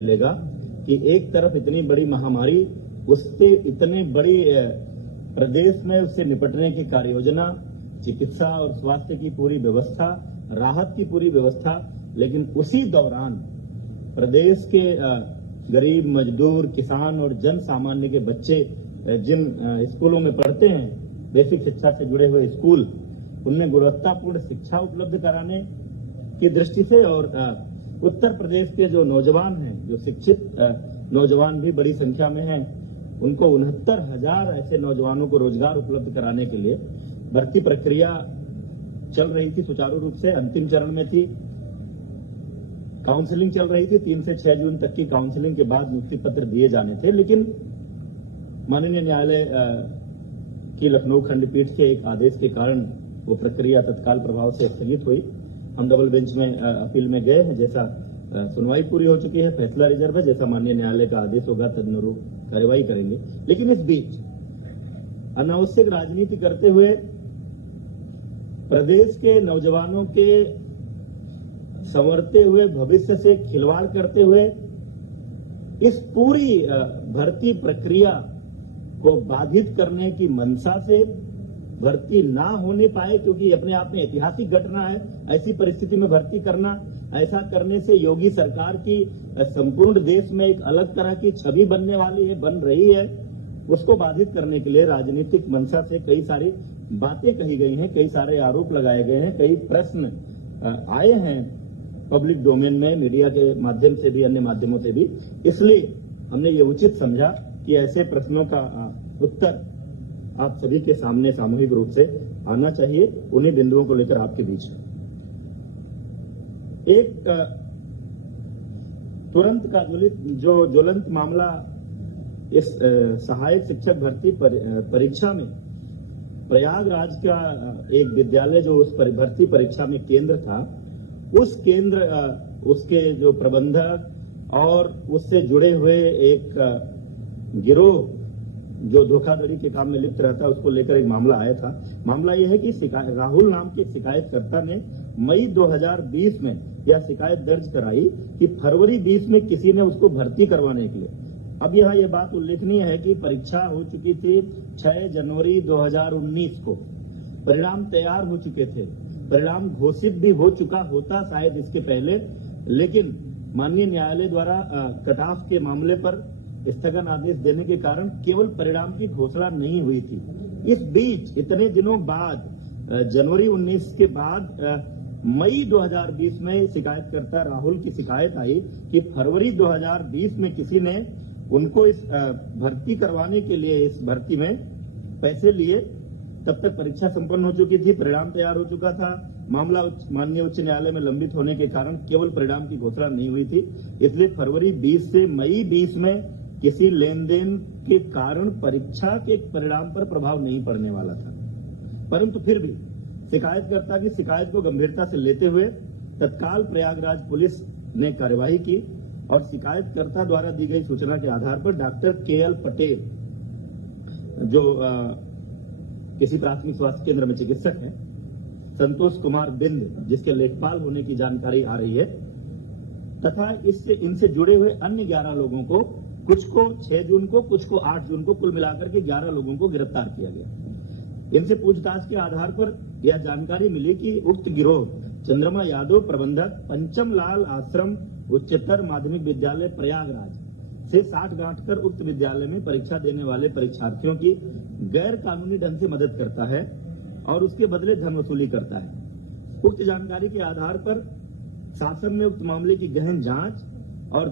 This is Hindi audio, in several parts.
मिलेगा कि एक तरफ इतनी बड़ी महामारी, उससे इतने बड़ी प्रदेश में उससे निपटने की कार्य योजना, चिकित्सा और स्वास्थ्य की पूरी व्यवस्था, राहत की पूरी व्यवस्था, लेकिन उसी दौरान प्रदेश के गरीब, मजदूर, किसान और जन सामान्य के बच्चे जिन स्कूलों में पढ़ते हैं, बेसिक शिक्षा से जुड़े हुए स्कूल, उनमें गुणवत्तापूर्ण शिक्षा उपलब्ध कराने की दृष्टि से और उत्तर प्रदेश के जो नौजवान हैं, जो शिक्षित नौजवान भी बड़ी संख्या में हैं, उनको 69,000 ऐसे नौजवानों को रोजगार उपलब्ध कराने के लिए भर्ती प्रक्रिया चल रही थी, सुचारू रूप से अंतिम चरण में थी। काउंसलिंग चल रही थी, 3 से 6 जून तक की काउंसलिंग के बाद नियुक्ति पत्र दिए जाने थे, लेकिन माननीय न्यायालय की लखनऊ खंडपीठ के एक आदेश के कारण वो प्रक्रिया तत्काल प्रभाव से स्थगित हुई। हम डबल बेंच में अपील में गए हैं, जैसा सुनवाई पूरी हो चुकी है, फैसला रिजर्व है, जैसा माननीय न्यायालय का आदेश होगा तदनुरूप कार्रवाई करेंगे। लेकिन इस बीच अनावश्यक राजनीति करते हुए प्रदेश के नौजवानों के संवरते हुए भविष्य से खिलवाड़ करते हुए इस पूरी भर्ती प्रक्रिया को बाधित करने की मंशा से भर्ती ना होने पाए, क्योंकि अपने आप में ऐतिहासिक घटना है, ऐसी परिस्थिति में भर्ती करना, ऐसा करने से योगी सरकार की संपूर्ण देश में एक अलग तरह की छवि बनने वाली है, बन रही है। उसको बाधित करने के लिए राजनीतिक मंशा से कई सारी बातें कही गई हैं, कई सारे आरोप लगाए गए हैं, कई प्रश्न आए हैं पब्लिक डोमेन में, मीडिया के माध्यम से भी, अन्य माध्यमों से भी। इसलिए हमने ये उचित समझा कि ऐसे प्रश्नों का उत्तर आप सभी के सामने सामूहिक रूप से आना चाहिए। उन्हीं बिंदुओं को लेकर आपके बीच एक तुरंत का ज्वलंत मामला इस सहायक शिक्षक भर्ती परीक्षा में प्रयागराज का एक विद्यालय जो उस भर्ती परीक्षा में केंद्र था, उस केंद्र उसके जो प्रबंधक और उससे जुड़े हुए एक गिरोह जो धोखाधड़ी के काम में लिप्त रहता है, उसको लेकर एक मामला आया था। मामला यह है कि राहुल नाम के शिकायतकर्ता ने मई 2020 में यह शिकायत दर्ज कराई कि फरवरी 20 में किसी ने उसको भर्ती करवाने के लिए। अब यहाँ यह बात उल्लेखनीय है कि परीक्षा हो चुकी थी 6 जनवरी 2019 को, परिणाम तैयार हो चुके थे, परिणाम घोषित भी हो चुका होता शायद इसके पहले, लेकिन माननीय न्यायालय द्वारा कट ऑफ के मामले पर स्थगन आदेश देने के कारण केवल परिणाम की घोषणा नहीं हुई थी। इस बीच इतने दिनों बाद जनवरी 19 के बाद मई 2020 में शिकायतकर्ता राहुल की शिकायत आई कि फरवरी 2020 में किसी ने उनको इस भर्ती करवाने के लिए इस भर्ती में पैसे लिए। तब तक परीक्षा संपन्न हो चुकी थी, परिणाम तैयार हो चुका था। मामला माननीय उच्च न्यायालय में लंबित होने के कारण केवल परिणाम की घोषणा नहीं हुई थी। इसलिए फरवरी 20 से मई 20 में किसी लेन देन के कारण परीक्षा के परिणाम पर प्रभाव नहीं पड़ने वाला था। परंतु फिर भी शिकायतकर्ता की शिकायत को गंभीरता से लेते हुए तत्काल प्रयागराज पुलिस ने कार्यवाही की और शिकायतकर्ता द्वारा दी गई सूचना के आधार पर डॉक्टर KL पटेल, जो किसी प्राथमिक स्वास्थ्य केंद्र में चिकित्सक हैं, संतोष कुमार बिंद जिसके लेखपाल होने की जानकारी आ रही है, तथा इनसे जुड़े हुए अन्य 11 लोगों को, कुछ को 6 जून को, कुछ को 8 जून को, कुल मिलाकर के 11 लोगों को गिरफ्तार किया गया। इनसे पूछताछ के आधार पर यह जानकारी मिली कि उक्त गिरोह चंद्रमा यादव, प्रबंधक, पंचम लाल आश्रम उच्चतर माध्यमिक विद्यालय प्रयागराज से 60 गांठ कर उक्त विद्यालय में परीक्षा देने वाले परीक्षार्थियों की गैर कानूनी ढंग से मदद करता है और उसके बदले धन वसूली करता है। उक्त जानकारी के आधार पर शासन ने उक्त मामले की गहन जांच और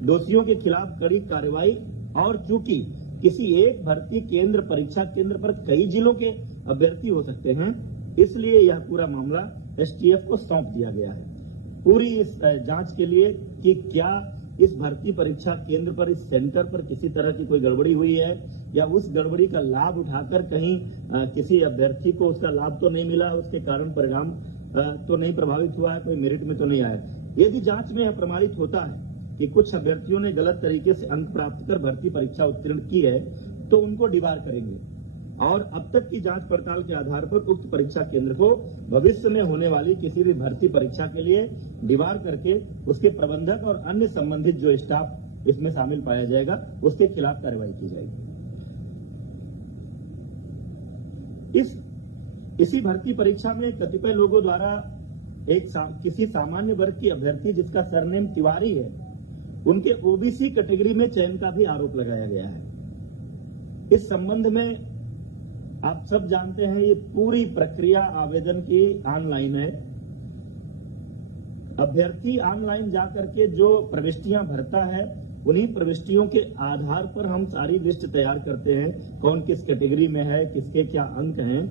दोषियों के खिलाफ कड़ी कार्रवाई, और चूंकि किसी एक भर्ती केंद्र, परीक्षा केंद्र पर कई जिलों के अभ्यर्थी हो सकते हैं, इसलिए यह पूरा मामला STF को सौंप दिया गया है पूरी इस जांच के लिए कि क्या इस भर्ती परीक्षा केंद्र पर, इस सेंटर पर किसी तरह की कोई गड़बड़ी हुई है या उस गड़बड़ी का लाभ उठाकर कहीं किसी अभ्यर्थी को उसका लाभ तो नहीं मिला, उसके कारण परिणाम तो नहीं प्रभावित हुआ है, कोई मेरिट में तो नहीं आया। यदि जांच में यह प्रमाणित होता है कि कुछ अभ्यर्थियों ने गलत तरीके से अंक प्राप्त कर भर्ती परीक्षा उत्तीर्ण की है, तो उनको डिबार करेंगे और अब तक की जांच पड़ताल के आधार पर उक्त परीक्षा केंद्र को भविष्य में होने वाली किसी भी भर्ती परीक्षा के लिए डिबार करके उसके प्रबंधक और अन्य संबंधित जो स्टाफ इसमें शामिल पाया जाएगा उसके खिलाफ कार्रवाई की जाएगी। इसी भर्ती परीक्षा में कतिपय लोगों द्वारा किसी सामान्य वर्ग की अभ्यर्थी जिसका सरनेम तिवारी है उनके ओबीसी कैटेगरी में चयन का भी आरोप लगाया गया है। इस संबंध में आप सब जानते हैं ये पूरी प्रक्रिया आवेदन की ऑनलाइन है। अभ्यर्थी ऑनलाइन जाकर के जो प्रविष्टियां भरता है उन्हीं प्रविष्टियों के आधार पर हम सारी लिस्ट तैयार करते हैं, कौन किस कैटेगरी में है, किसके क्या अंक हैं,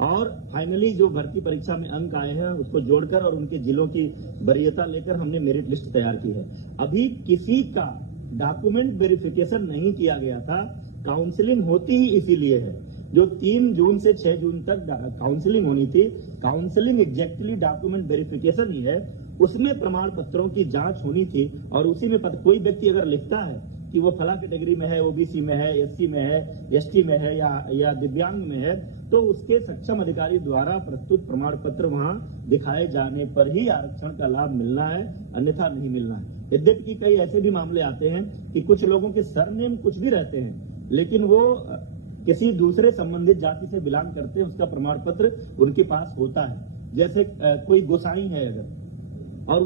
और फाइनली जो भर्ती परीक्षा में अंक आए हैं उसको जोड़कर और उनके जिलों की वरीयता लेकर हमने मेरिट लिस्ट तैयार की है। अभी किसी का डॉक्यूमेंट वेरिफिकेशन नहीं किया गया था। काउंसलिंग होती ही इसीलिए है, जो 3 जून से 6 जून तक काउंसलिंग होनी थी। काउंसलिंग एग्जैक्टली डॉक्यूमेंट वेरिफिकेशन ही है, उसमें प्रमाण पत्रों की जांच होनी थी। और उसी में कोई व्यक्ति अगर लिखता है कि वो फला कैटेगरी में है, ओबीसी में है, एससी में है, एसटी में है या दिव्यांग में है, तो उसके सक्षम अधिकारी द्वारा प्रस्तुत प्रमाण पत्र वहां दिखाए जाने पर ही आरक्षण का लाभ मिलना है, अन्यथा नहीं मिलना है। यद्यपि कि कई ऐसे भी मामले आते हैं कि कुछ लोगों के सरनेम कुछ भी रहते हैं लेकिन वो किसी दूसरे संबंधित जाति से बिलोंग करते हैं, उसका प्रमाण पत्र उनके पास होता है। जैसे कोई गोसाई है अगर, और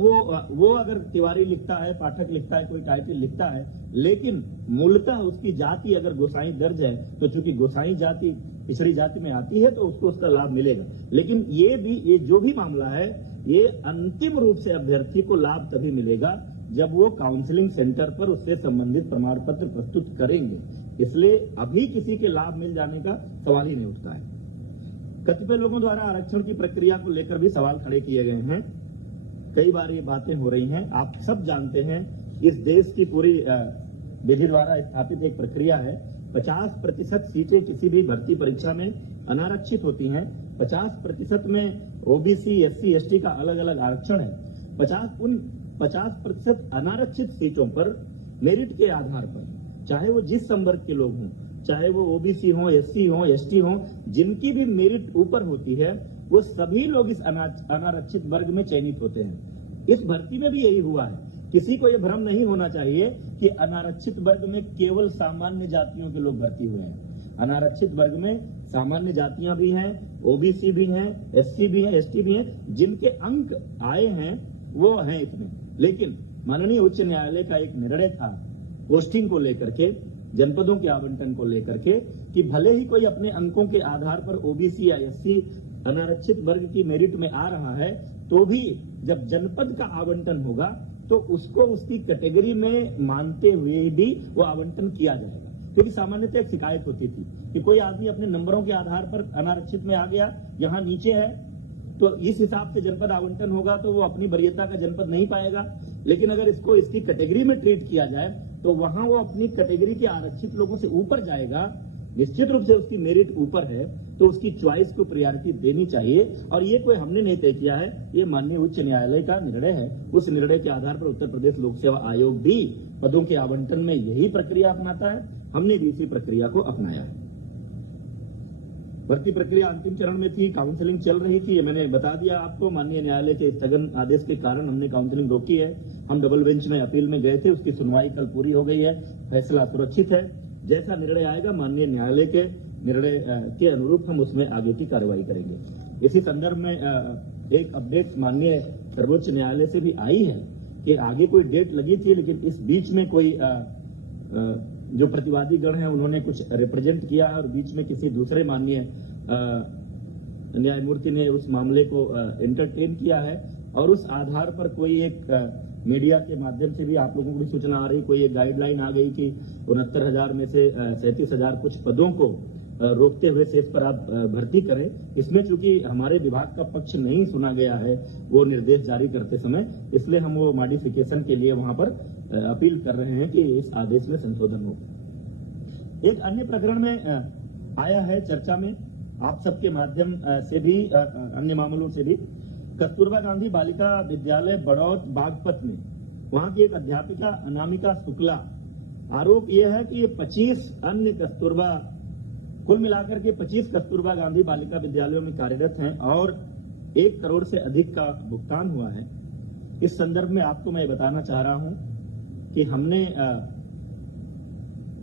वो अगर तिवारी लिखता है, पाठक लिखता है, कोई टाइटल लिखता है, लेकिन मूलतः उसकी जाति अगर गोसाई दर्ज है तो चूंकि गोसाई जाति पिछड़ी जाति में आती है तो उसको उसका लाभ मिलेगा। लेकिन ये जो भी मामला है ये अंतिम रूप से अभ्यर्थी को लाभ तभी मिलेगा जब वो काउंसलिंग सेंटर पर उससे संबंधित प्रमाण पत्र प्रस्तुत करेंगे। इसलिए अभी किसी के लाभ मिल जाने का सवाल ही नहीं उठता है। कतिपय लोगों द्वारा आरक्षण की प्रक्रिया को लेकर भी सवाल खड़े किए गए हैं। कई बार ये बातें हो रही हैं। आप सब जानते हैं इस देश की पूरी विधि द्वारा स्थापित एक प्रक्रिया है। 50% सीटें किसी भी भर्ती परीक्षा में अनारक्षित होती हैं। 50% में ओबीसी, एससी, एसटी का अलग अलग आरक्षण है। 50% अनारक्षित सीटों पर मेरिट के आधार पर, चाहे वो जिस संवर्ग के लोग हों, चाहे वो ओबीसी हों, एससी हों, एसटी हों, जिनकी भी मेरिट ऊपर होती है वो सभी लोग इस अनारक्षित वर्ग में चयनित होते हैं। इस भर्ती में भी यही हुआ है। किसी को यह भ्रम नहीं होना चाहिए कि अनारक्षित वर्ग में केवल सामान्य जातियों के लोग भर्ती हुए हैं। अनारक्षित वर्ग में सामान्य जातियां भी हैं, ओबीसी भी हैं, एससी भी हैं, एसटी भी हैं। जिनके अंक आए हैं वो हैं इसमें। लेकिन माननीय उच्च न्यायालय का एक निर्णय था पोस्टिंग को लेकर के, जनपदों के आवंटन को लेकर के, कि भले ही कोई अपने अंकों के आधार पर ओबीसी या एससी अनारक्षित वर्ग की मेरिट में आ रहा है तो भी जब जनपद का आवंटन होगा तो उसको उसकी कैटेगरी में मानते हुए भी वो आवंटन किया जाएगा। क्योंकि सामान्यतः एक शिकायत होती थी कि कोई आदमी अपने नंबरों के आधार पर अनारक्षित में आ गया, यहाँ नीचे है, तो इस हिसाब से जनपद आवंटन होगा तो वो अपनी वरीयता का जनपद नहीं पाएगा। लेकिन अगर इसको इसकी कैटेगरी में ट्रीट किया जाए तो वहां वो अपनी कैटेगरी के आरक्षित लोगों से ऊपर जाएगा। निश्चित रूप से उसकी मेरिट ऊपर है तो उसकी च्वाइस को प्रायोरिटी देनी चाहिए। और ये कोई हमने नहीं तय किया है, ये माननीय उच्च न्यायालय का निर्णय है। उस निर्णय के आधार पर उत्तर प्रदेश लोक सेवा आयोग भी पदों के आवंटन में यही प्रक्रिया अपनाता है। हमने भी इसी प्रक्रिया को अपनाया है। भर्ती प्रक्रिया अंतिम चरण में थी, काउंसलिंग चल रही थी, ये मैंने बता दिया आपको। माननीय न्यायालय के स्थगन आदेश के कारण हमने काउंसलिंग रोकी है। हम डबल बेंच में अपील में गए थे, उसकी सुनवाई कल पूरी हो गई है। फैसला सुरक्षित है। जैसा निर्णय आएगा माननीय न्यायालय के निर्णय के अनुरूप हम उसमें आगे की कार्रवाई करेंगे। इसी संदर्भ में एक अपडेट माननीय सर्वोच्च न्यायालय से भी आई है कि आगे कोई डेट लगी थी, लेकिन इस बीच में कोई जो प्रतिवादी गण है उन्होंने कुछ रिप्रेजेंट किया है और बीच में किसी दूसरे माननीय न्यायमूर्ति ने उस मामले को एंटरटेन किया है। और उस आधार पर कोई एक मीडिया के माध्यम से भी आप लोगों को भी सूचना आ रही, कोई एक गाइडलाइन आ गई कि 69,000 में से 37,000 कुछ पदों को रोकते हुए शेष पर आप भर्ती करें। इसमें चूंकि हमारे विभाग का पक्ष नहीं सुना गया है वो निर्देश जारी करते समय, इसलिए हम वो मॉडिफिकेशन के लिए वहां पर अपील कर रहे हैं कि इस आदेश में संशोधन हो। एक अन्य प्रकरण में आया है चर्चा में आप सबके माध्यम से भी, अन्य मामलों से भी, कस्तूरबा गांधी बालिका विद्यालय बड़ौद बागपत में वहां की एक अध्यापिका अनामिका शुक्ला, आरोप यह है कि ये 25 अन्य कस्तूरबा कुल मिलाकर के 25 कस्तूरबा गांधी बालिका विद्यालयों में कार्यरत हैं और 1 करोड़ से अधिक का भुगतान हुआ है। इस संदर्भ में आपको मैं बताना चाह रहा हूं कि हमने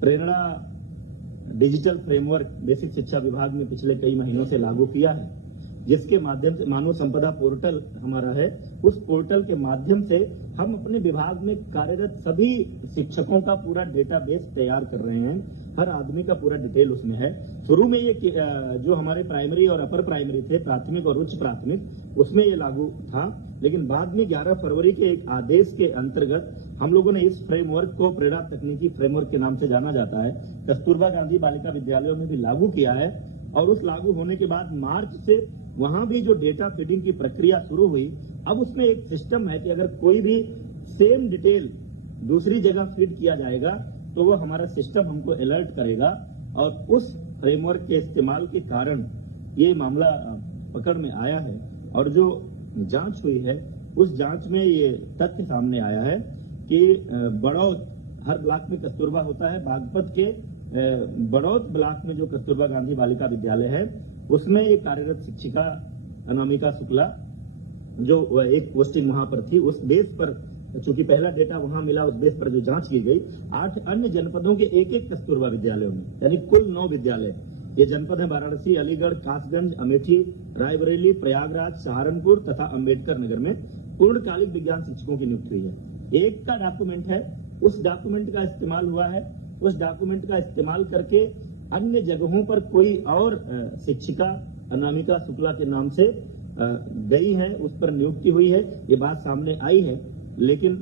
प्रेरणा डिजिटल फ्रेमवर्क बेसिक शिक्षा विभाग में पिछले कई महीनों से लागू किया है, जिसके माध्यम से मानव संपदा पोर्टल हमारा है। उस पोर्टल के माध्यम से हम अपने विभाग में कार्यरत सभी शिक्षकों का पूरा डेटाबेस तैयार कर रहे हैं। हर आदमी का पूरा डिटेल उसमें है। शुरू में ये जो हमारे प्राइमरी और अपर प्राइमरी थे, प्राथमिक और उच्च प्राथमिक, उसमें ये लागू था, लेकिन बाद में 11 फरवरी के एक आदेश के अंतर्गत हम लोगों ने इस फ्रेमवर्क को प्रेरणा तकनीकी फ्रेमवर्क के नाम से जाना जाता है, कस्तूरबा गांधी बालिका विद्यालयों में भी लागू किया है। और उस लागू होने के बाद मार्च से वहां भी जो डेटा फीडिंग की प्रक्रिया शुरू हुई, अब उसमें एक सिस्टम है कि अगर कोई भी सेम डिटेल दूसरी जगह फीड किया जाएगा तो वो हमारा सिस्टम हमको अलर्ट करेगा। और उस फ्रेमवर्क के इस्तेमाल के कारण ये मामला पकड़ में आया है। और जो जांच हुई है उस जांच में ये तथ्य सामने आया है कि बड़ौत, हर ब्लॉक में कस्तूरबा होता है, बागपत के बड़ौत ब्लॉक में जो कस्तूरबा गांधी बालिका विद्यालय है उसमें एक कार्यरत शिक्षिका अनामिका शुक्ला, जो एक पोस्टिंग वहां पर थी, उस बेस पर चूंकि पहला डेटा वहां मिला, उस बेस पर जो जांच की गई, 8 अन्य जनपदों के एक कस्तूरबा विद्यालयों में, यानी कुल 9 विद्यालय। ये जनपद है वाराणसी, अलीगढ़, कासगंज, अमेठी, रायबरेली, प्रयागराज, सहारनपुर तथा अंबेडकर नगर में पूर्णकालिक विज्ञान शिक्षकों की नियुक्ति हुई है। एक का डॉक्यूमेंट है, उस डॉक्यूमेंट का इस्तेमाल हुआ है। उस डॉक्यूमेंट का इस्तेमाल करके अन्य जगहों पर कोई और शिक्षिका अनामिका शुक्ला के नाम से गई है, उस पर नियुक्ति हुई है, ये बात सामने आई है। लेकिन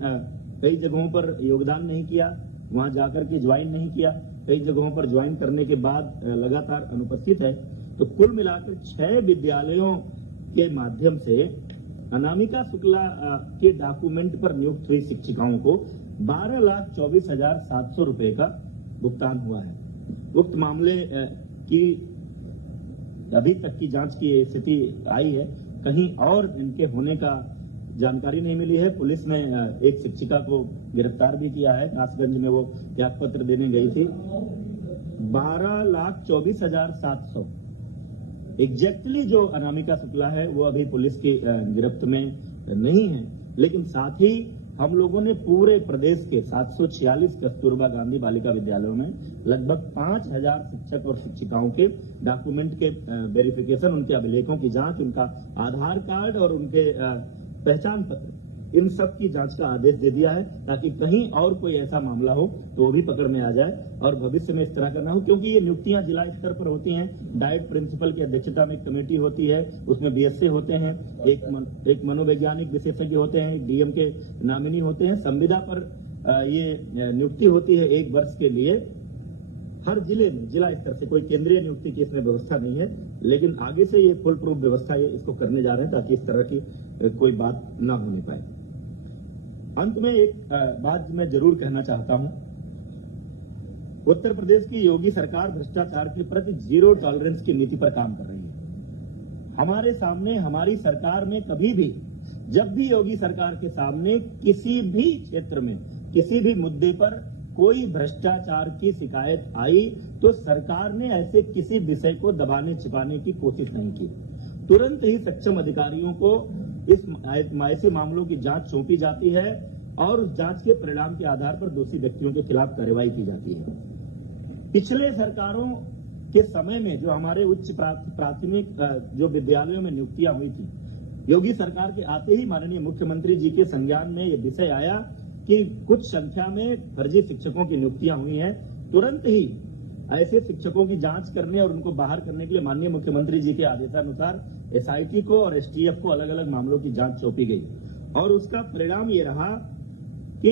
कई जगहों पर योगदान नहीं किया, वहां जाकर के ज्वाइन नहीं किया, कई जगहों पर ज्वाइन करने के बाद लगातार अनुपस्थित है। तो कुल मिलाकर 6 विद्यालयों के माध्यम से अनामिका शुक्ला के डॉक्यूमेंट पर नियुक्त हुई शिक्षिकाओं को 12,24,700 रुपए का भुगतान हुआ है। उक्त मामले की अभी तक की जांच की स्थिति आई है, कहीं और इनके होने का जानकारी नहीं मिली है। पुलिस ने एक शिक्षिका को गिरफ्तार भी किया है, कासगंज में वो त्यागपत्र देने गई थी। 12,24,700 एग्जैक्टली जो अनामिका शुक्ला है वो अभी पुलिस की गिरफ्त में नहीं है। लेकिन साथ ही हम लोगों ने पूरे प्रदेश के 746 कस्तूरबा गांधी बालिका विद्यालयों में लगभग 5,000 शिक्षक और शिक्षिकाओं के डॉक्यूमेंट के वेरिफिकेशन, उनके अभिलेखों की जांच, उनका आधार कार्ड और उनके पहचान पत्र, इन सब की जांच का आदेश दे दिया है, ताकि कहीं और कोई ऐसा मामला हो तो वो भी पकड़ में आ जाए और भविष्य में इस तरह का ना हो। क्योंकि ये नियुक्तियां जिला स्तर पर होती हैं, डाइट प्रिंसिपल की अध्यक्षता में एक कमेटी होती है, उसमें बीएससी होते हैं, एक मनोवैज्ञानिक विशेषज्ञ होते हैं, एक डीएम के नामिनी होते हैं। संविदा पर ये नियुक्ति होती है 1 वर्ष के लिए। हर जिले में जिला स्तर से कोई केंद्रीय नियुक्ति की इसमें व्यवस्था नहीं है, लेकिन आगे से ये फुल प्रूफ व्यवस्था ये इसको करने जा रहे हैं ताकि इस तरह की कोई बात ना होने पाए। अंत में एक बात मैं जरूर कहना चाहता हूं, उत्तर प्रदेश की योगी सरकार भ्रष्टाचार के प्रति 0 टॉलरेंस की नीति पर काम कर रही है। हमारे सामने, हमारी सरकार में कभी भी, जब भी योगी सरकार के सामने किसी भी क्षेत्र में, किसी भी मुद्दे पर कोई भ्रष्टाचार की शिकायत आई तो सरकार ने ऐसे किसी विषय को दबाने छिपाने की कोशिश नहीं की। तुरंत ही सक्षम अधिकारियों को ऐसे मामलों की जांच सौंपी जाती है और उस जांच के परिणाम के आधार पर दोषी व्यक्तियों के खिलाफ कार्रवाई की जाती है। पिछले सरकारों के समय में जो हमारे उच्च प्राथमिक जो विद्यालयों में नियुक्तियां हुई थी, योगी सरकार के आते ही माननीय मुख्यमंत्री जी के संज्ञान में यह विषय आया कि कुछ संख्या में फर्जी शिक्षकों की नियुक्तियां हुई हैं। तुरंत ही ऐसे शिक्षकों की जांच करने और उनको बाहर करने के लिए माननीय मुख्यमंत्री जी के आदेशानुसार एसआईटी को और एसटीएफ को अलग अलग मामलों की जांच सौंपी गई और उसका परिणाम ये रहा कि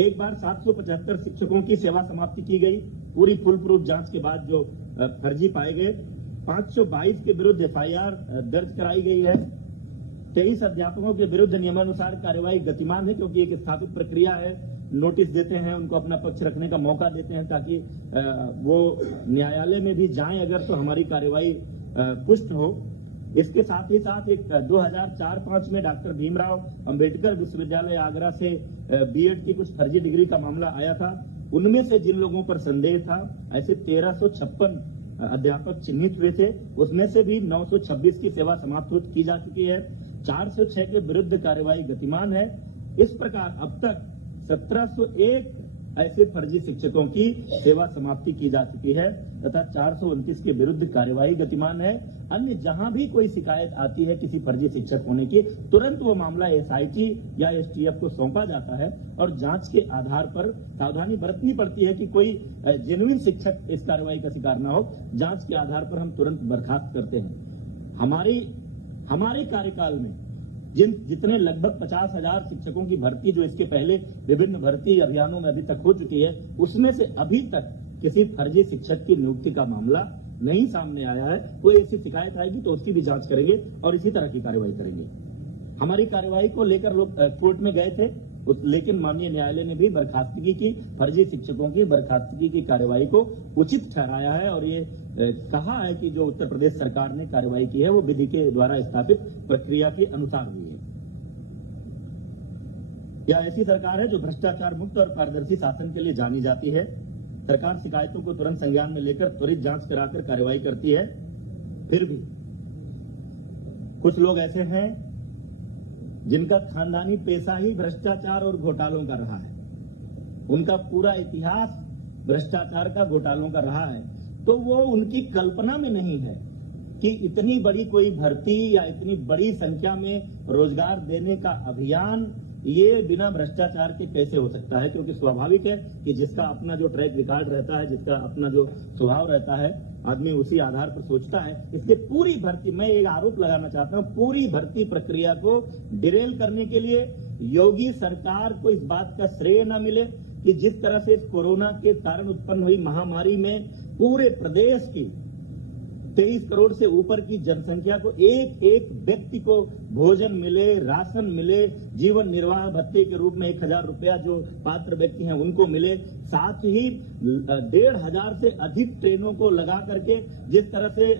एक बार 775 शिक्षकों की सेवा समाप्ति की गई। पूरी फुल प्रूफ जांच के बाद जो फर्जी पाए गए, 522 के विरुद्ध एफआईआर दर्ज कराई गई है। 23 अध्यापकों के विरुद्ध नियमानुसार कार्यवाही गतिमान है, क्योंकि एक स्थापित प्रक्रिया है। नोटिस देते हैं, उनको अपना पक्ष रखने का मौका देते हैं ताकि वो न्यायालय में भी जाएं अगर तो हमारी कार्यवाही पुष्ट हो। इसके साथ ही साथ एक 2004-05 में डॉक्टर भीमराव अंबेडकर विश्वविद्यालय आगरा से बीएड की कुछ फर्जी डिग्री का मामला आया था। उनमें से जिन लोगों पर संदेह था, ऐसे 1356 अध्यापक चिन्हित हुए थे, उसमें से भी 926 की सेवा समाप्त की जा चुकी है। 406 के विरुद्ध कार्रवाई गतिमान है। इस प्रकार अब तक 1701 ऐसे फर्जी शिक्षकों की सेवा समाप्ति की जा चुकी है तथा 429 के विरुद्ध कार्यवाही गतिमान है। अन्य जहां भी कोई शिकायत आती है किसी फर्जी शिक्षक होने की, तुरंत वो मामला एसआईटी या एसटीएफ को सौंपा जाता है और जांच के आधार पर सावधानी बरतनी पड़ती है कि कोई जेन्युइन शिक्षक इस कार्रवाई का शिकार न हो। जांच के आधार पर हम तुरंत बर्खास्त करते हैं। हमारे कार्यकाल में जितने लगभग 50,000 शिक्षकों की भर्ती जो इसके पहले विभिन्न भर्ती अभियानों में अभी तक हो चुकी है, उसमें से अभी तक किसी फर्जी शिक्षक की नियुक्ति का मामला नहीं सामने आया है। कोई ऐसी शिकायत आएगी तो उसकी भी जांच करेंगे और इसी तरह की कार्रवाई करेंगे। हमारी कार्रवाई को लेकर लोग कोर्ट में गए थे, लेकिन माननीय न्यायालय ने भी बर्खास्तगी की, फर्जी शिक्षकों की बर्खास्तगी की कार्रवाई को उचित ठहराया है और ये कहा है कि जो उत्तर प्रदेश सरकार ने कार्रवाई की है वो विधि के द्वारा स्थापित प्रक्रिया के अनुसार हुई है। यह ऐसी सरकार है जो भ्रष्टाचार मुक्त और पारदर्शी शासन के लिए जानी जाती है। सरकार शिकायतों को तुरंत संज्ञान में लेकर त्वरित जांच कराकर कार्रवाई करती है। फिर भी कुछ लोग ऐसे हैं जिनका खानदानी पेशा ही भ्रष्टाचार और घोटालों का रहा है। उनका पूरा इतिहास भ्रष्टाचार का, घोटालों का रहा है, तो वो उनकी कल्पना में नहीं है कि इतनी बड़ी कोई भर्ती या इतनी बड़ी संख्या में रोजगार देने का अभियान ये बिना भ्रष्टाचार के कैसे हो सकता है। क्योंकि स्वाभाविक है कि जिसका अपना जो ट्रैक रिकॉर्ड रहता है, जिसका अपना जो स्वभाव रहता है, आदमी उसी आधार पर सोचता है। इसलिए पूरी भर्ती, मैं एक आरोप लगाना चाहता हूं, पूरी भर्ती प्रक्रिया को डिरेल करने के लिए योगी सरकार को इस बात का श्रेय न मिले कि जिस तरह से कोरोना के कारण उत्पन्न हुई महामारी में पूरे प्रदेश की 23 करोड़ से ऊपर की जनसंख्या को एक एक व्यक्ति को भोजन मिले, राशन मिले, जीवन निर्वाह भत्ते के रूप में 1,000 रुपया जो पात्र व्यक्ति हैं उनको मिले, साथ ही 1,500 से अधिक ट्रेनों को लगा करके जिस तरह से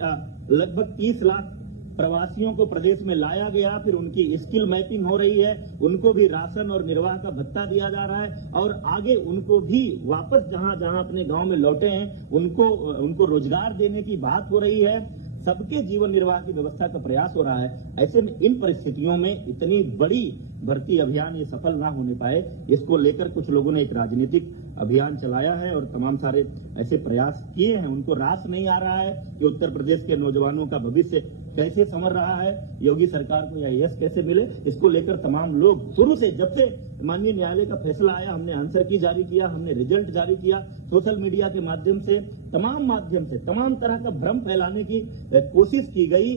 लगभग 30 लाख प्रवासियों को प्रदेश में लाया गया, फिर उनकी स्किल मैपिंग हो रही है, उनको भी राशन और निर्वाह का भत्ता दिया जा रहा है और आगे उनको भी वापस जहां जहां अपने गांव में लौटे हैं उनको रोजगार देने की बात हो रही है। सबके जीवन निर्वाह की व्यवस्था का प्रयास हो रहा है। ऐसे में इन परिस्थितियों में इतनी बड़ी भर्ती अभियान ये सफल ना होने पाए, इसको लेकर कुछ लोगों ने एक राजनीतिक अभियान चलाया है और तमाम सारे ऐसे प्रयास किए हैं। उनको रास नहीं आ रहा है कि उत्तर प्रदेश के नौजवानों का भविष्य कैसे संवर रहा है, योगी सरकार को यह यश कैसे मिले। इसको लेकर तमाम लोग शुरू से, जब से माननीय न्यायालय का फैसला आया, हमने आंसर की जारी किया, हमने रिजल्ट जारी किया, सोशल मीडिया के माध्यम से तमाम तरह का भ्रम फैलाने की कोशिश की गई,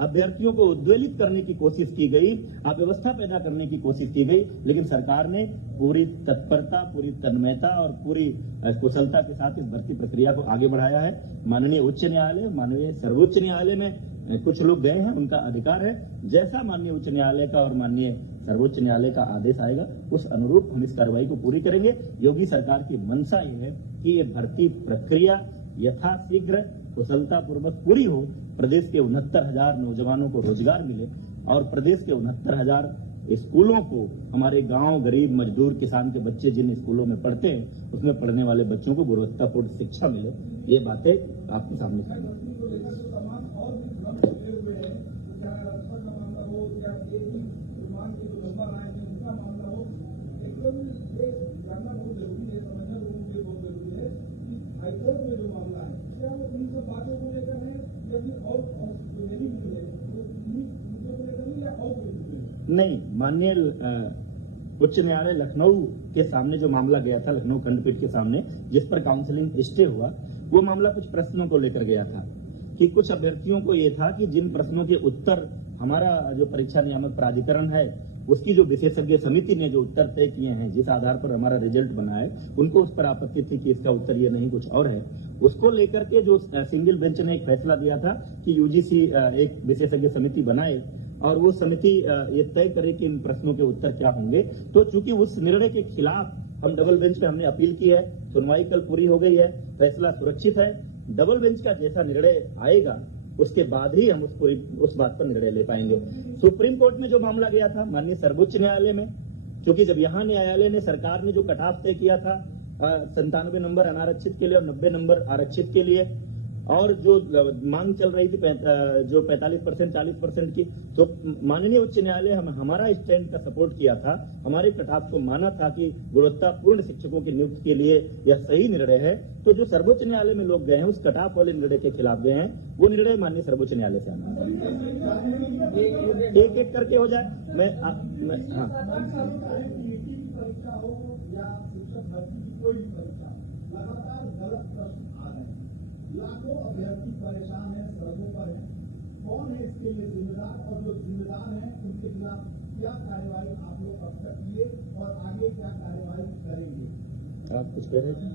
अभ्यर्थियों को उद्वेलित करने की कोशिश की गई, अव्यवस्था पैदा करने की कोशिश की गई, लेकिन सरकार ने पूरी तत्परता, पूरी तन्मयता और पूरी कुशलता के साथ इस भर्ती प्रक्रिया को आगे बढ़ाया है। माननीय उच्च न्यायालय, माननीय सर्वोच्च न्यायालय में कुछ लोग गए हैं, उनका अधिकार है। जैसा माननीय उच्च न्यायालय का और माननीय सर्वोच्च न्यायालय का आदेश आएगा उस अनुरूप हम इस कार्रवाई को पूरी करेंगे। योगी सरकार की मंशा ये है कि ये भर्ती प्रक्रिया यथाशीघ्र कुशलतापूर्वक पूरी हो, प्रदेश के 69,000 नौजवानों को रोजगार मिले और प्रदेश के 69,000 स्कूलों को, हमारे गांव, गरीब, मजदूर, किसान के बच्चे जिन स्कूलों में पढ़ते हैं उसमें पढ़ने वाले बच्चों को गुणवत्तापूर्ण शिक्षा मिले। ये बातें आपके सामने नहीं, माननीय उच्च न्यायालय लखनऊ के सामने जो मामला गया था, लखनऊ खंडपीठ के सामने, जिस पर काउंसलिंग स्टे हुआ, वो मामला कुछ प्रश्नों को लेकर गया था कि कुछ अभ्यर्थियों को ये था कि जिन प्रश्नों के उत्तर हमारा जो परीक्षा नियामक प्राधिकरण है उसकी जो विशेषज्ञ समिति ने जो उत्तर तय किए हैं, जिस आधार पर हमारा रिजल्ट बना है, उनको उस पर आपत्ति थी कि इसका उत्तर ये नहीं कुछ और है। उसको लेकर के जो सिंगल बेंच ने एक फैसला दिया था कि यूजीसी एक विशेषज्ञ समिति बनाए और वो समिति ये तय करे कि इन प्रश्नों के उत्तर क्या होंगे। तो चूंकि उस निर्णय के खिलाफ हम डबल बेंच पे हमने अपील की है, सुनवाई कल पूरी हो गई है, फैसला सुरक्षित है। डबल बेंच का जैसा निर्णय आएगा उसके बाद ही हम उस बात पर निर्णय ले पाएंगे। सुप्रीम कोर्ट में जो मामला गया था माननीय सर्वोच्च न्यायालय में, क्योंकि जब यहाँ न्यायालय ने, सरकार ने जो कट ऑफ तय किया था 97 नंबर अनारक्षित के लिए और 90 नंबर आरक्षित के लिए, और जो मांग चल रही थी जो 45% 40% की, तो माननीय उच्च न्यायालय हमारा स्टैंड का सपोर्ट किया था, हमारे कटाफ को माना था कि गुणवत्तापूर्ण शिक्षकों की नियुक्ति के लिए यह सही निर्णय है। तो जो सर्वोच्च न्यायालय में लोग गए हैं उस कटाफ वाले निर्णय के खिलाफ गए हैं, वो निर्णय माननीय सर्वोच्च न्यायालय से आना। एक एक करके हो जाए। मैं हाँ, लाखों अभ्यर्थी परेशान है, सड़कों पर है, कौन है इसके लिए जिम्मेदार, और जो जिम्मेदार है उनके खिलाफ क्या कार्यवाही आप लोग अब तक किए और आगे क्या कार्यवाही करेंगे? आप कुछ कह रहे थे?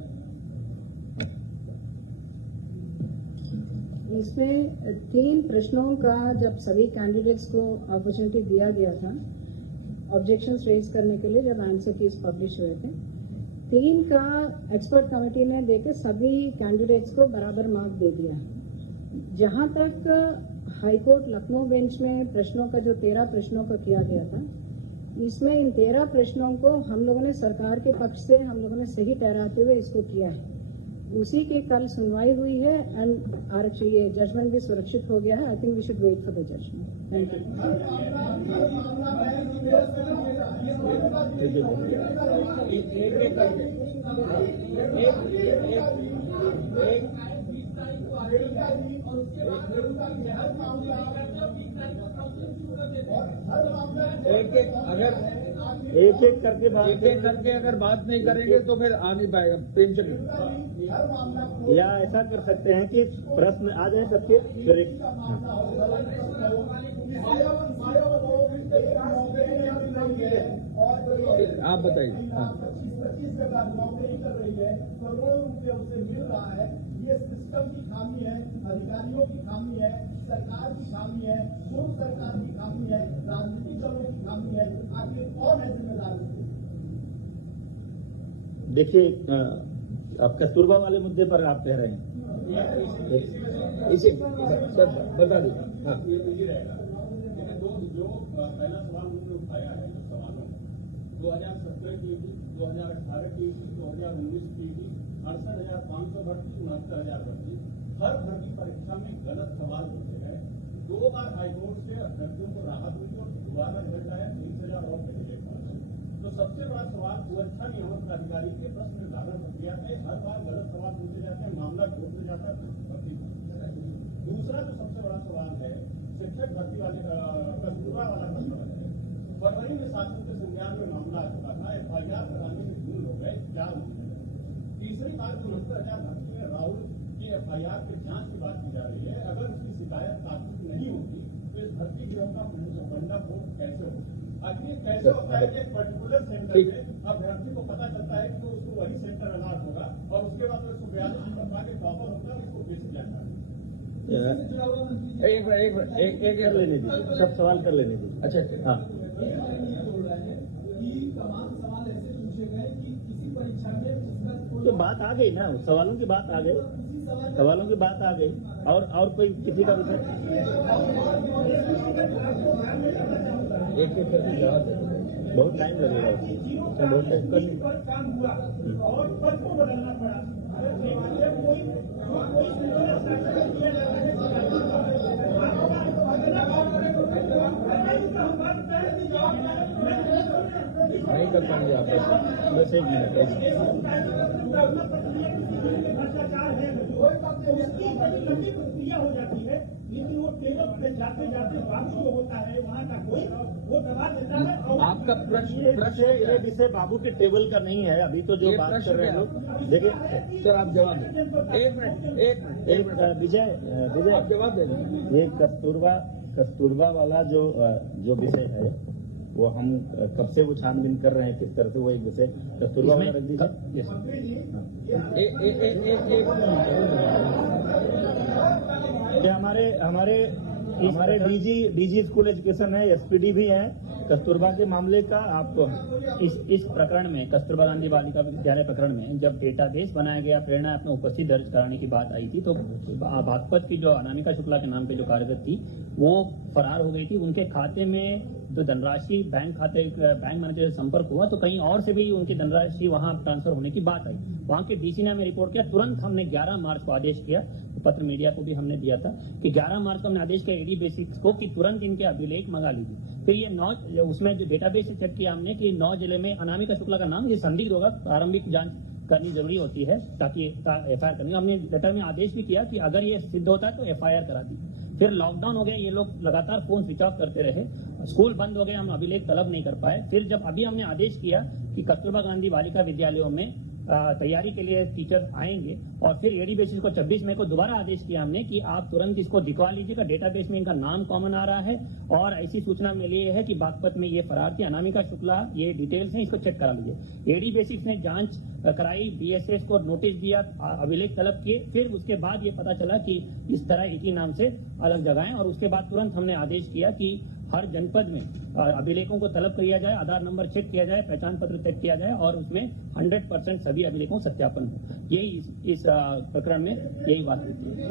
इसमें 3 प्रश्नों का जब सभी कैंडिडेट्स को अपॉर्चुनिटी दिया गया था ऑब्जेक्शंस रेज करने के लिए, जब आंसर कीज पब्लिश हुए थे, 3 का एक्सपर्ट कमेटी ने देकर सभी कैंडिडेट्स को बराबर मार्क दे दिया। जहां तक हाईकोर्ट लखनऊ बेंच में प्रश्नों का जो 13 प्रश्नों का किया गया था, इसमें इन 13 प्रश्नों को हम लोगों ने सरकार के पक्ष से हम लोगों ने सही ठहराते हुए इसको किया है। उसी की कल सुनवाई हुई है एंड आरक्षण ये जजमेंट भी सुरक्षित हो गया है। I think we should wait for the judgment. Thank एक एक करके अगर बात नहीं करेंगे तो फिर आ नहीं पाएगा। प्रेमचंद, या ऐसा कर सकते हैं कि प्रश्न आ जाए सबके, फिर एक आप बताइए। हाँ, 25,000 नौकरी कर रही है, करोड़ों रुपये उसे मिल रहा है। ये सिस्टम की खामी है, अधिकारियों की खामी है, सरकार की खामी है, पूर्व सरकार की खामी है, राजनीतिक दलों की खामी है। आखिर कौन है जिम्मेदार? देखिए, आप कस्तूरबा वाले मुद्दे पर आप कह रहे हैं, इसे सर बता दीजिए। हाँ, जो पहला सवाल उन्होंने उठाया है, जो सवालों 2017 की, 2018 की, 2019 की 68,500 भर्ती, 69,000 भर्ती। हर भर्ती परीक्षा में गलत सवाल पूछे गए। 2 बार हाईकोर्ट से अभ्यर्थियों को राहत मिली और दोबारा रिजल्ट आया 30,000 और कैंडिडेट पास। तो सबसे बड़ा सवाल सुरक्षा नियामक प्राधिकारी के प्रश्न निर्धारण प्रक्रिया में हर बार गलत सवाल पूछे जाते हैं, मामला कोर्ट में जाता है, भर्ती। दूसरा जो सबसे बड़ा सवाल है शिक्षक भर्ती वाले कस्तूरबा वाला प्रश्न है। फरवरी में शासन के संज्ञान में मामला आ चुका था, FIR कराने में जून हो गए, 4 महीने। तीसरी बार 69,000 भर्ती में राहुल की FIR की जांच की बात की जा रही है। अगर उसकी शिकायत तात्विक नहीं होती तो इस भर्ती गिरोह का भंडाफोड़ कैसे होगा? आखिर ये कैसे होता है कि एक पर्टिकुलर सेंटर में अभ्यर्थी को पता चलता है कि उसको वही सेंटर अलॉट होगा और उसके बाद 142 नंबर पाके टॉपर होता है, उसको बेच जाता है। एक कर लेने दीजिए, सब सवाल कर लेने दीजिए। अच्छा, हाँ, तमाम सवाल ऐसे पूछे गए कि किसी परीक्षा में तो बात आ गई ना, सवालों की बात आ गई, सवालों की बात आ गई। और कोई किसी का विषय एक करके जवाब दे। बहुत टाइम लगेगा उसमें, बहुत टाइम कर काम हुआ और पद को बदलना पड़ा। नहीं कर पाएंगे आप। बस 1 मिनट। भ्रष्टाचार है, उसकी बड़ी लंबी प्रक्रिया हो जाती है, लेकिन वो टेबल पे जाते जाते बाबू जो होता है वहाँ का कोई वो दबा देता है। आपका प्रश्न ये विषय बाबू के टेबल का नहीं है। अभी तो जो बात कर रहे हैं लोग, देखिए सर आप जवाब दें। एक मिनट विजय आप जवाब दे दें। ये कस्तूरबा वाला जो विषय है वो हम कब से वो छानबीन कर रहे हैं, किस तरह से वो एक विषय कस्तूरबा वाला रख दीजिए। हमारे डीजी स्कूल एजुकेशन है, SPD भी है। कस्तूरबा के मामले का आपको इस प्रकरण में, कस्तूरबा गांधी बालिका विद्यालय प्रकरण में जब डेटाबेस बनाया गया, प्रेरणा ऐप में उपस्थित दर्ज कराने की बात आई थी, तो बागपत की जो अनामिका शुक्ला के नाम पे जो कार्यरत थी वो फरार हो गई थी। उनके खाते में जो धनराशि बैंक मैनेजर से संपर्क हुआ तो कहीं और से भी उनकी धनराशि वहां ट्रांसफर होने की बात आई। वहां के डीसी ने हमें रिपोर्ट किया, तुरंत हमने 11 मार्च को आदेश किया, पत्र मीडिया को भी हमने दिया था कि 11 मार्च को हमने आदेश किया एडी बेसिक्स को कि तुरंत इनके अभिलेख मंगा लीजिए। फिर ये 9 उसमें जो डेटाबेस से चेक किया हमने कि 9 जिले में अनामिका शुक्ला का नाम ये संदिग्ध होगा, प्रारंभिक जांच करनी जरूरी होती है ताकि एफआईआर करनी। हमने लेटर में आदेश भी किया कि अगर ये सिद्ध होता है तो एफआईआर करा दी। फिर लॉकडाउन हो गया, ये लोग लगातार फोन स्विच ऑफ करते रहे, स्कूल बंद हो गए, हम अभिलेख तलब नहीं कर पाए। फिर जब अभी हमने आदेश किया कि कस्तूरबा गांधी बालिका विद्यालयों में तैयारी के लिए टीचर्स आएंगे और फिर एडी बेसिस को 26 मई को दोबारा आदेश किया हमने कि आप तुरंत इसको दिखवा लीजिएगा, डेटाबेस में इनका नाम कॉमन आ रहा है और ऐसी सूचना मिली है कि बागपत में ये फरार थी, अनामिका शुक्ला, ये डिटेल्स हैं, इसको चेक करा लीजिए। एडी बेसिक्स ने जांच कराई, बीएसएस को नोटिस दिया, अभिलेख तलब किए, फिर उसके बाद ये पता चला कि इस तरह इसी नाम से अलग जगह है और उसके बाद तुरंत हमने आदेश किया कि हर जनपद में अभिलेखों को तलब किया जाए, आधार नंबर चेक किया जाए, पहचान पत्र चेक किया जाए और उसमें 100% सभी अभिलेखों सत्यापन हो। यही इस प्रकरण में यही बात होती है।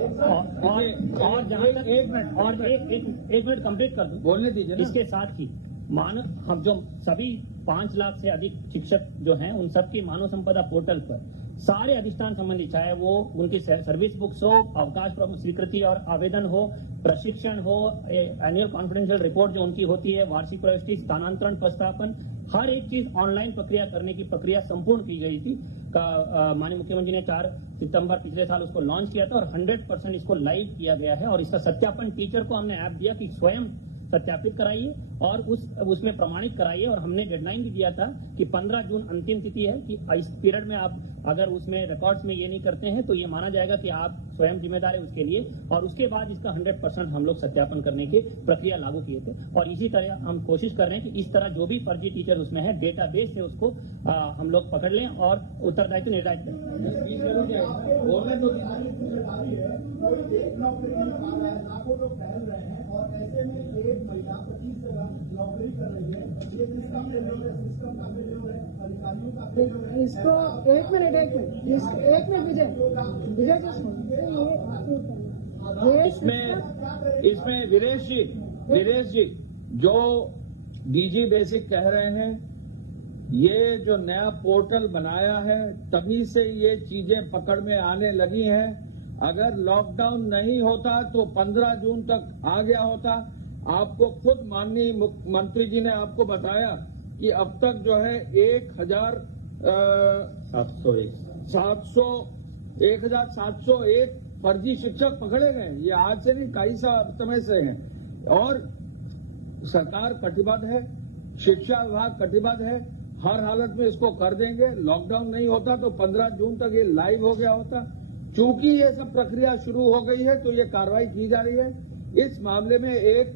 और जहां तक एक मिनट कंप्लीट कर दूं, बोलने दीजिए ना। इसके साथ ही हम जो सभी 5 लाख से अधिक शिक्षक जो हैं उन सबकी मानव संपदा पोर्टल पर सारे अधिष्ठान संबंधी, चाहे वो उनकी सर्विस बुक्स हो, अवकाश स्वीकृति और आवेदन हो, प्रशिक्षण हो, एनुअल कॉन्फिडेंशियल रिपोर्ट जो उनकी होती है, वार्षिक प्रविष्टि, स्थानांतरण प्रस्तापन, हर एक चीज ऑनलाइन प्रक्रिया करने की प्रक्रिया संपूर्ण की गई थी। माननीय मुख्यमंत्री ने 4 सितंबर पिछले साल उसको लॉन्च किया था और 100% इसको लाइव किया गया है और इसका सत्यापन टीचर को हमने ऐप दिया कि स्वयं सत्यापित कराइए और उसमें प्रमाणित कराइए। और हमने डेडलाइन भी दिया था कि 15 जून अंतिम तिथि है कि इस पीरियड में आप अगर उसमें रिकॉर्ड्स में ये नहीं करते हैं तो ये माना जाएगा कि आप स्वयं जिम्मेदार है उसके लिए। और उसके बाद इसका 100% हम लोग सत्यापन करने की प्रक्रिया लागू किए थे और इसी तरह हम कोशिश कर रहे हैं कि इस तरह जो भी फर्जी टीचर उसमें है डेटाबेस से उसको हम लोग पकड़ लें और उत्तरदायित्व निर्धारित करें। कोई एक नौकरी नहीं पा रहा है, लाखों लोग टहल रहे हैं और ऐसे में एक महिला 25 जगह नौकरी कर रही है। ये सिस्टम में सिस्टम का फेल्योर है, अधिकारियों का फेल्योर है। इसको एक मिनट विजय इसमें वीरेश जी जो डीजी बेसिक कह रहे हैं, ये जो नया पोर्टल बनाया है तभी से ये चीजें पकड़ में आने लगी हैं। अगर लॉकडाउन नहीं होता तो 15 जून तक आ गया होता। आपको खुद माननीय मुख्यमंत्री जी ने आपको बताया कि अब तक जो है 1701 फर्जी शिक्षक पकड़े गए। ये आज से नहीं, कई समय से हैं और सरकार कटिबद्ध है, शिक्षा विभाग कटिबद्ध है, हर हालत में इसको कर देंगे। लॉकडाउन नहीं होता तो 15 जून तक ये लाइव हो गया होता। चूंकि ये सब प्रक्रिया शुरू हो गई है तो ये कार्रवाई की जा रही है। इस मामले में एक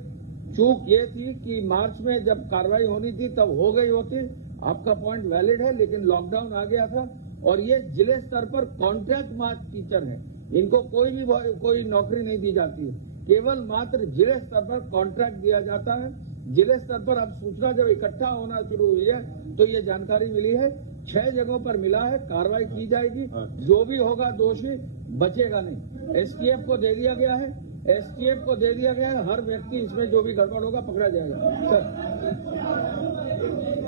चूक ये थी कि मार्च में जब कार्रवाई होनी थी तब हो गई होती। आपका पॉइंट वैलिड है, लेकिन लॉकडाउन आ गया था और ये जिले स्तर पर कॉन्ट्रैक्ट मार्च टीचर हैं, इनको कोई नौकरी नहीं दी जाती है, केवल मात्र जिले स्तर पर कॉन्ट्रैक्ट दिया जाता है। जिले स्तर पर अब सूचना जब इकट्ठा होना शुरू हुई है तो ये जानकारी मिली है, 6 जगहों पर मिला है, कार्रवाई की जाएगी। जो भी होगा दोषी बचेगा नहीं। एसटीएफ को दे दिया गया है, हर व्यक्ति इसमें जो भी गड़बड़ होगा पकड़ा जाएगा।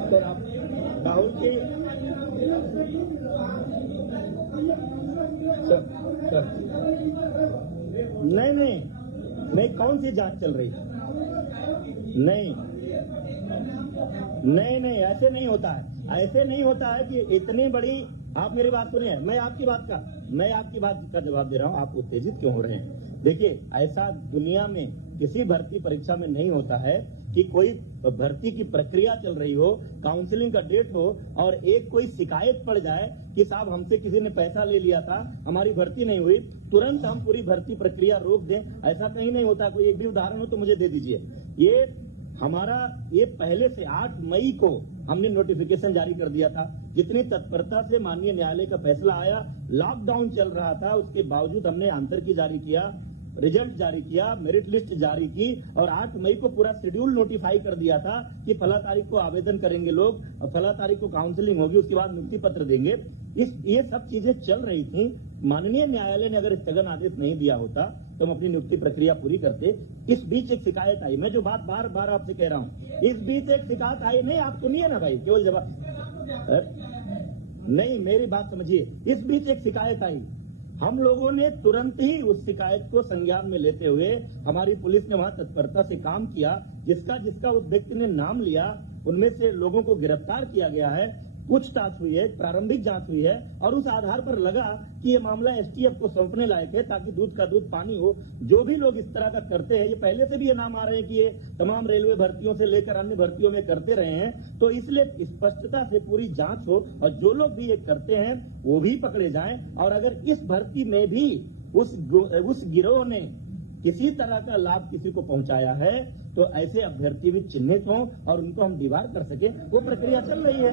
सर आप राहुल के सर नहीं, कौन सी जांच चल रही है? नहीं, ऐसे नहीं होता है कि इतनी बड़ी। आप मेरी बात सुनिए, मैं आपकी बात का जवाब दे रहा हूं। आप उत्तेजित क्यों हो रहे हैं? देखिए, ऐसा दुनिया में किसी भर्ती परीक्षा में नहीं होता है कि कोई भर्ती की प्रक्रिया चल रही हो, काउंसलिंग का डेट हो और एक कोई शिकायत पड़ जाए कि साहब हमसे किसी ने पैसा ले लिया था, हमारी भर्ती नहीं हुई, तुरंत हम पूरी भर्ती प्रक्रिया रोक दें। ऐसा कहीं नहीं होता। कोई एक भी उदाहरण हो तो मुझे दे दीजिए। ये पहले से 8 मई को हमने नोटिफिकेशन जारी कर दिया था। जितनी तत्परता से माननीय न्यायालय का फैसला आया, लॉकडाउन चल रहा था, उसके बावजूद हमने आंतर की जारी किया, रिजल्ट जारी किया, मेरिट लिस्ट जारी की और 8 मई को पूरा शेड्यूल नोटिफाई कर दिया था कि फला तारीख को आवेदन करेंगे लोग, फला तारीख को काउंसलिंग होगी, उसके बाद नियुक्ति पत्र देंगे। ये सब चीजें चल रही थी। माननीय न्यायालय ने अगर स्थगन आदेश नहीं दिया होता तो हम अपनी नियुक्ति प्रक्रिया पूरी करते। इस बीच एक शिकायत आई, मैं जो बात बार बार आपसे कह रहा हूं, इस बीच एक शिकायत आई, नहीं आप सुनिए ना भाई, केवल जवाब नहीं, मेरी बात समझिए। इस बीच एक शिकायत आई, हम लोगों ने तुरंत ही उस शिकायत को संज्ञान में लेते हुए हमारी पुलिस ने वहां तत्परता से काम किया। जिसका जिसका उस व्यक्ति ने नाम लिया उनमें से लोगों को गिरफ्तार किया गया है, पूछताछ हुई है, प्रारंभिक जांच हुई है और उस आधार पर लगा कि ये मामला एसटीएफ को सौंपने लायक है ताकि दूध का दूध पानी हो। जो भी लोग इस तरह का करते हैं, ये पहले से भी ये नाम आ रहे हैं कि ये तमाम रेलवे भर्तियों से लेकर अन्य भर्तियों में करते रहे हैं, तो इसलिए स्पष्टता से पूरी जांच हो और जो लोग भी ये करते हैं वो भी पकड़े जाएं। और अगर इस भर्ती में भी उस गिरोह ने किसी तरह का लाभ किसी को पहुंचाया है तो ऐसे अभ्यर्थी भी चिन्हित हों और उनको हम दीवार कर सके, वो प्रक्रिया चल रही है।